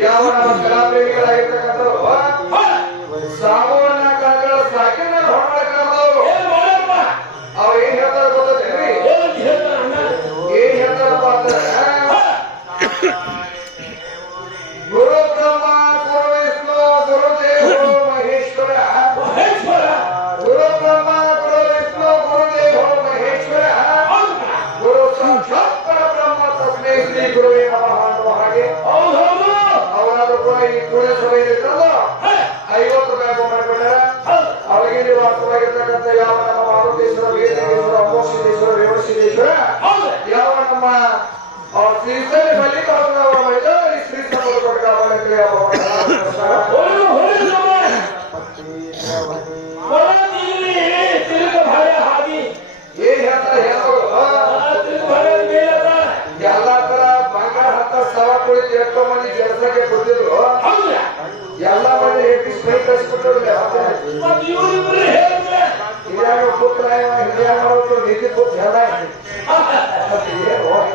ಯಾವ ನಮ್ಮ ಕಲಾಪ್ರೇಮಿಗಳಾಗಿರ್ತಕ್ಕಂಥವ್ರು ಸಾವನ್ನ ಕಳಕಳ ಸಾಕಿನ ಹೊರಡ ಕ್ರಮದವರು ಅವ್ರು ಏನ್ ಹೇಳ್ತಾರೆ ಗೊತ್ತೇನ್ರಿ ಏನ್ ಹೇಳ್ತಾರಪ್ಪ ಅಂದ್ರೆ ಗುರು ಬ್ರಹ್ಮ ಗುರು ವಿಷ್ಣು ಗುರು ದೇವ ಮಹೇಶ್ವರ ಗುರು ಬ್ರಹ್ಮ ಗುರು ವಿಷ್ಣು ಗುರು ದೇವ ಮಹೇಶ್ವರ ಗುರು ಸಾಕ್ಷಾತ್ ಪರಬ್ರಹ್ಮ ತಸ್ಮೈ ಶ್ರೀ ಗುರುವೇ ನಮಃ ಅನ್ನುವ ಹಾಗೆ ಅವರಾದ್ರೂ ಸಭೆಯಲ್ಲಿ ತಂದು ಐವತ್ತು ರೂಪಾಯಿ ಮಾಡಿಬಿಟ್ಟಾರ ಅವರಿಗೆ ವಾಸ್ತವಾಗಿರ್ತಕ್ಕಂಥ ಯಾವ ನಮ್ಮ ಆರೋಗ್ಯೇಶ್ವರ ವೇದೇಶ್ವರ ಅಮೋಕ್ಷೇಶ್ವರ ರೇವಸಿದ್ದೇಶ್ವರ ಯಾವ ನಮ್ಮ ಆ, ಶ್ರೀಶೈಲ ಮಲ್ಲಿಕಾರ್ಜುನ ಅವರ ಮೈದ ಎಲ್ಲಾ ಮಂದಿ ಹಿರಿಯಾಗ ಪುತ್ರ ಹಿರಿಯ ಮಾಡೋದು ನಿಧಿ ಪುತ್ರ ಎಲ್ಲ ಏನು? ಹೋಗಿ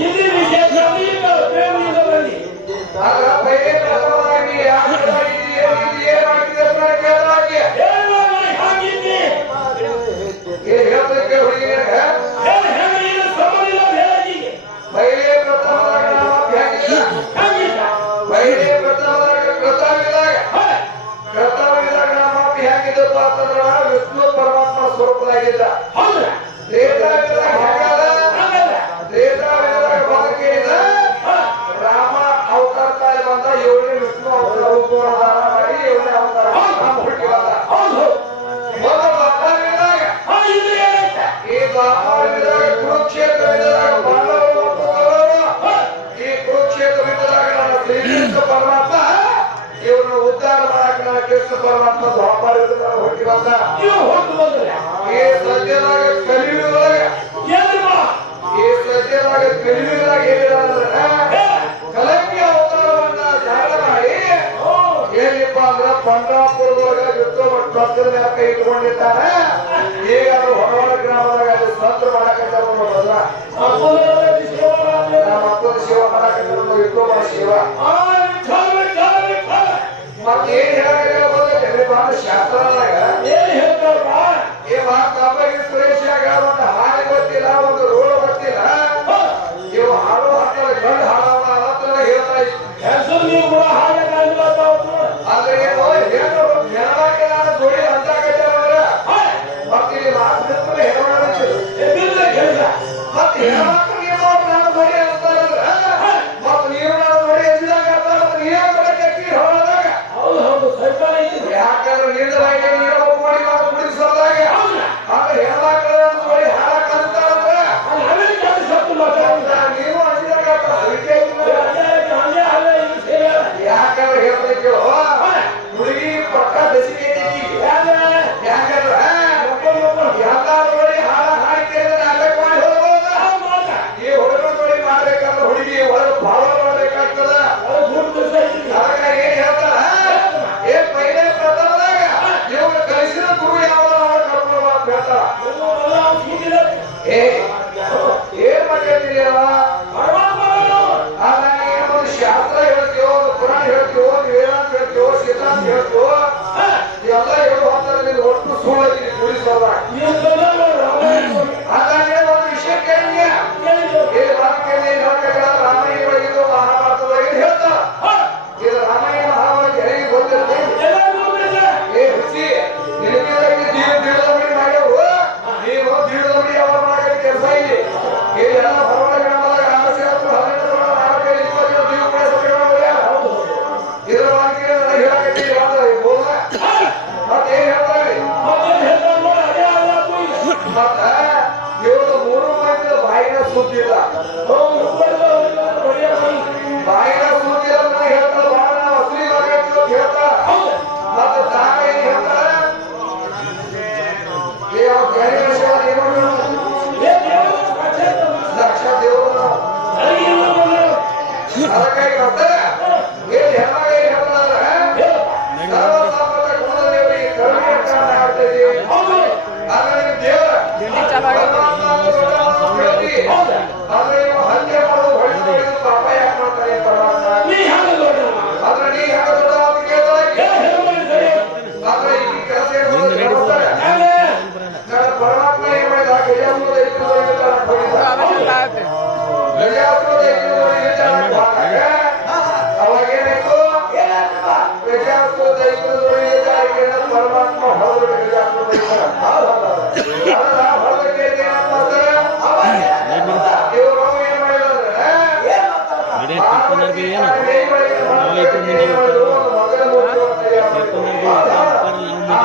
ಹೇಳ್ತಾರೆ ಶ್ರೀಕೃಷ್ಣ ಪರಮಾತ್ಮ ಇವ್ರನ್ನ ಉದ್ಧಾರ ಮಾಡಕ್ಕೆ ನನ್ನ ಕೃಷ್ಣ ಪರಮಾತ್ಮ ದ್ವಾಪರ ಯುಗದಾಗ ಹುಟ್ಟಿ ಬಂದ ಈ ಸದ್ಯದಾಗ ಕಲಿಯುಗದಾಗ ಈ ಸದ್ಯದಾಗ ಕಲಿಯುಗದಾಗ ಏನಿಲ್ಲ ಕಲಂಕಿ ಅವತಾರವನ್ನ ಧಾರಣ ಮಾಡಿ ಏನಿಪ್ಪ ಅಂದ್ರ ಪಂಡ್ರಾಪುರದೊಳಗ ಯುದ್ಧ ಭಕ್ತರ ಮೇಲೆ ಕೈ ಇಟ್ಕೊಂಡಿದ್ದಾರೆ ಈಗ ಅದು ಹೊರವಾಡ ಗ್ರಾಮದಾಗ ಅದು ಸ್ವತಂತ್ರ ಮಾಡಕತ್ತಾರ ಬದ್ರ ಮತ್ತೊಂದು ಶಿವ ಮಾಡಕತ್ತಾರ ಮಾಡ ಶಿವ. ಮತ್ ಏನ್ ಹೇಳಕ್ಕಾಗಲ್ಲ ಶಾಸ್ತ್ರದಾಗ? ಈ ಮಾತಾಪಗಿ ಸುರೇಶಾಗ ಒಂದು ಹಾಡು ಗೊತ್ತಿಲ್ಲ ಒಂದು ತಿಳ್ಕೊಂಡವ್ರಿಗೆ ಏನು? ನಾವು ಇಬ್ಬರು ಮುಂದೆ ಮುಂದೆ